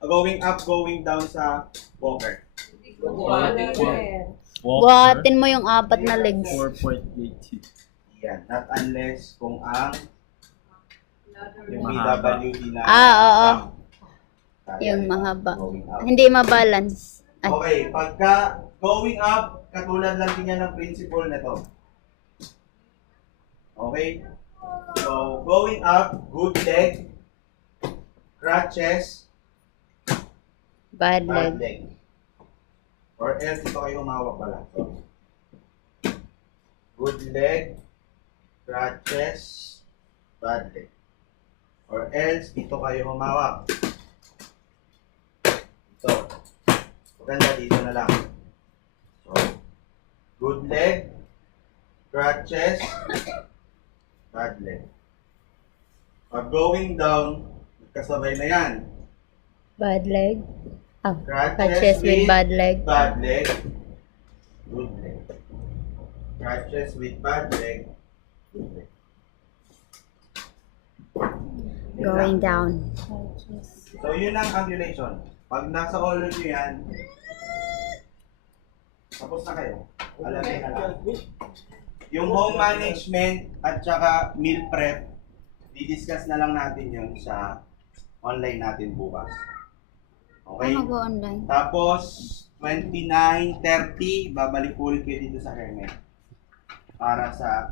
Going up, going down sa walker. Buhatin mo yung apat na legs. 4.80. Yan. Not unless kung ang yung Mahaba. PWD na Oo. kaya Yung diba? mahaba. Going up. Hindi mabalance. Ay, Okay, pagka going up, katulad lang din yan ng principle na to. Okay? So, going up, good leg, crutches, bad bad leg. leg. Or else, ito kayo humawak pala. So, good leg, crutches, bad leg. Or else, dito kayo humawak. Ito. Maganda dito na lang. So, good leg, crutches, bad leg. Pag going down, kasabay na yan. Bad leg. Ah, Crutches crutches with bad leg. Bad leg. Good leg. Crutches with bad leg. Good leg. Yun Going lang. down. So, yun ang ambulation. Pag nasa all nyo yan, tapos na kayo. Alam niyo na lang. Yung home management at saka meal prep, didiscuss na lang natin yun sa online natin bukas. Okay? Ano go online? Tapos, 29:30, babalik ulit kayo dito sa Hermes para sa